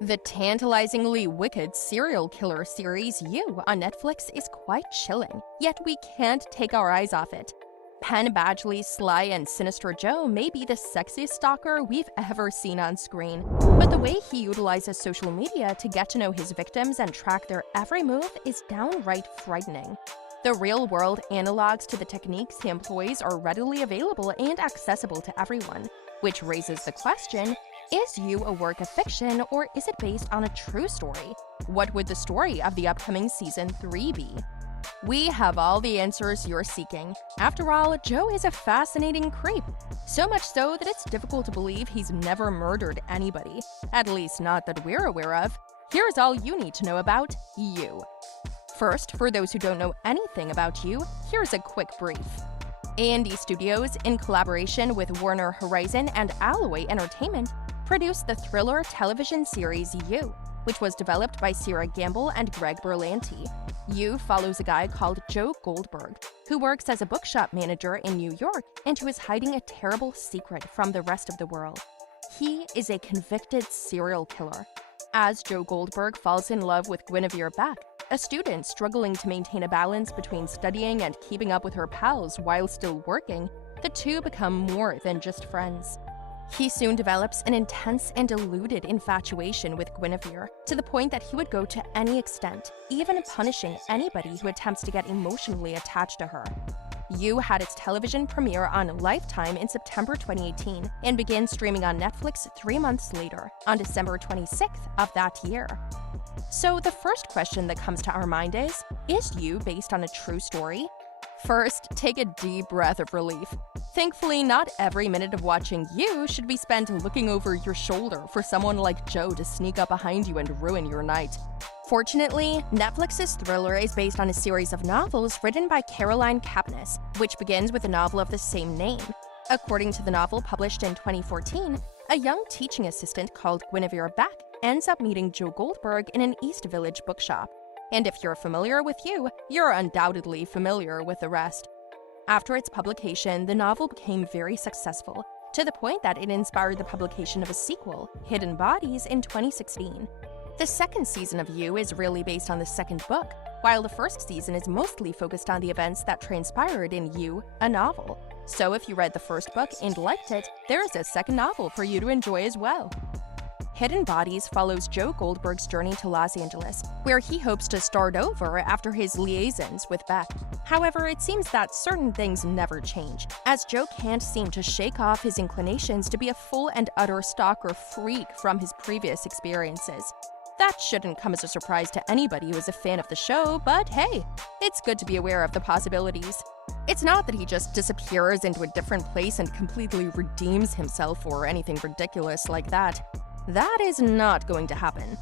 The tantalizingly wicked serial killer series You on Netflix is quite chilling, yet we can't take our eyes off it. Penn Badgley's sly and sinister Joe may be the sexiest stalker we've ever seen on screen, but the way he utilizes social media to get to know his victims and track their every move is downright frightening. The real-world analogs to the techniques he employs are readily available and accessible to everyone, which raises the question, is You a work of fiction, or is it based on a true story? What would the story of the upcoming Season 3 be? We have all the answers you're seeking. After all, Joe is a fascinating creep. So much so that it's difficult to believe he's never murdered anybody. At least not that we're aware of. Here's all you need to know about You. First, for those who don't know anything about You, here's a quick brief. A&E Studios, in collaboration with Warner Horizon and Alloy Entertainment, produced the thriller television series You, which was developed by Sera and Greg Berlanti. You follows a guy called Joe Goldberg, who works as a bookshop manager in New York and who is hiding a terrible secret from the rest of the world. He is a convicted serial killer. As Joe Goldberg falls in love with Guinevere Beck, a student struggling to maintain a balance between studying and keeping up with her pals while still working, the two become more than just friends. He soon develops an intense and deluded infatuation with Guinevere, to the point that he would go to any extent, even punishing anybody who attempts to get emotionally attached to her. You had its television premiere on Lifetime in September 2018 and began streaming on Netflix 3 months later, on December 26th of that year. So the first question that comes to our mind is You based on a true story? First, take a deep breath of relief. Thankfully, not every minute of watching You should be spent looking over your shoulder for someone like Joe to sneak up behind you and ruin your night. Fortunately, Netflix's thriller is based on a series of novels written by Caroline Kepnes, which begins with a novel of the same name. According to the novel published in 2014, a young teaching assistant called Guinevere Beck ends up meeting Joe Goldberg in an East Village bookshop. And if you're familiar with You, you're undoubtedly familiar with the rest. After its publication, the novel became very successful, to the point that it inspired the publication of a sequel, Hidden Bodies, in 2016. The second season of You is really based on the second book, while the first season is mostly focused on the events that transpired in You, a novel. So if you read the first book and liked it, there's a second novel for you to enjoy as well. Hidden Bodies follows Joe Goldberg's journey to Los Angeles, where he hopes to start over after his liaisons with Beck. However, it seems that certain things never change, as Joe can't seem to shake off his inclinations to be a full and utter stalker freak from his previous experiences. That shouldn't come as a surprise to anybody who is a fan of the show, but hey, it's good to be aware of the possibilities. It's not that he just disappears into a different place and completely redeems himself or anything ridiculous like that. That is not going to happen.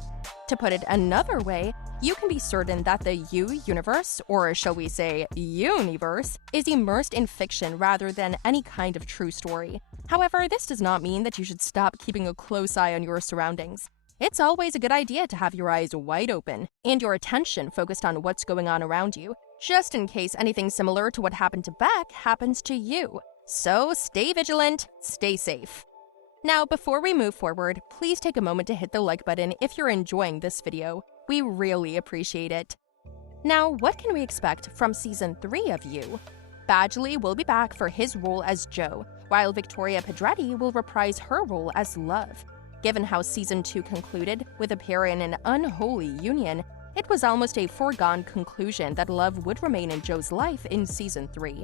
To put it another way, you can be certain that the You universe, or shall we say, universe, is immersed in fiction rather than any kind of true story. However, this does not mean that you should stop keeping a close eye on your surroundings. It's always a good idea to have your eyes wide open and your attention focused on what's going on around you, just in case anything similar to what happened to Beck happens to you. So stay vigilant, stay safe. Now, before we move forward, please take a moment to hit the like button if you're enjoying this video. We really appreciate it. Now, what can we expect from Season 3 of You? Badgley will be back for his role as Joe, while Victoria Pedretti will reprise her role as Love. Given how Season 2 concluded, with a pair in an unholy union, it was almost a foregone conclusion that Love would remain in Joe's life in Season 3.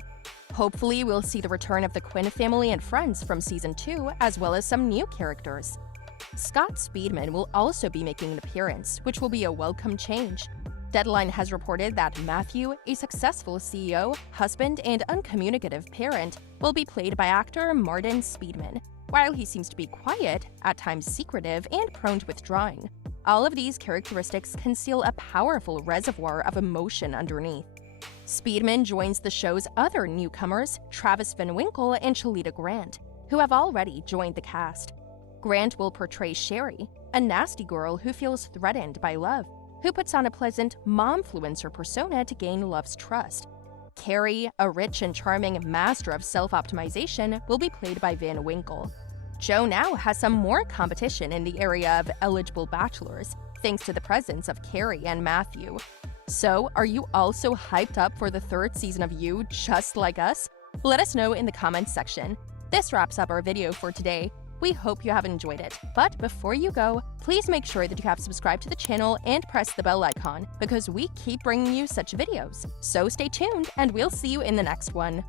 Hopefully, we'll see the return of the Quinn family and friends from Season 2, as well as some new characters. Scott Speedman will also be making an appearance, which will be a welcome change. Deadline has reported that Matthew, a successful CEO, husband, and uncommunicative parent, will be played by actor Martin Speedman. While he seems to be quiet, at times secretive, and prone to withdrawing, all of these characteristics conceal a powerful reservoir of emotion underneath. Speedman joins the show's other newcomers, Travis Van Winkle and Shalita Grant, who have already joined the cast. Grant will portray Sherry, a nasty girl who feels threatened by Love, who puts on a pleasant momfluencer persona to gain Love's trust. Carrie, a rich and charming master of self-optimization, will be played by Van Winkle. Joe now has some more competition in the area of eligible bachelors, thanks to the presence of Carrie and Matthew. So, are you also hyped up for the third season of You, just like us? Let us know in the comments section. This wraps up our video for today. We hope you have enjoyed it. But before you go, please make sure that you have subscribed to the channel and press the bell icon because we keep bringing you such videos. So stay tuned and we'll see you in the next one.